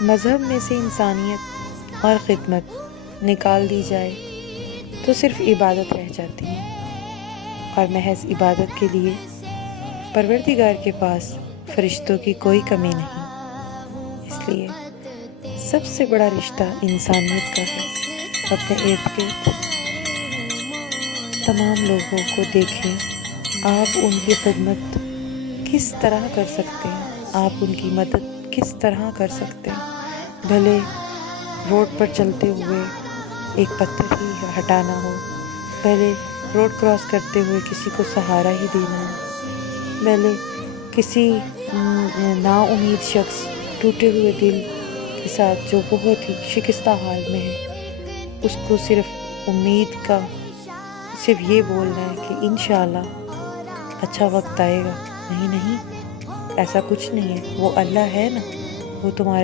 مذہب میں سے انسانیت اور خدمت نکال دی جائے تو صرف عبادت رہ جاتی ہے، اور محض عبادت کے لیے پروردگار کے پاس فرشتوں کی کوئی کمی نہیں۔ اس لیے سب سے بڑا رشتہ انسانیت کا ہے۔ اپنے ارد گرد تمام لوگوں کو دیکھیں، آپ ان کی خدمت کس طرح کر سکتے ہیں، آپ ان کی مدد کس طرح کر سکتے ہیں۔ بھلے روڈ پر چلتے ہوئے ایک پتھر ہی ہٹانا ہو، بھلے روڈ کراس کرتے ہوئے کسی کو سہارا ہی دینا ہو، بھلے کسی نا امید شخص ٹوٹے ہوئے دل کے ساتھ جو بہت ہی شکستہ حال میں ہے، اس کو صرف امید کا صرف یہ بولنا ہے کہ انشاءاللہ اچھا وقت آئے گا۔ نہیں نہیں، ایسا کچھ نہیں ہے، وہ اللہ ہے نا، وہ تمہارے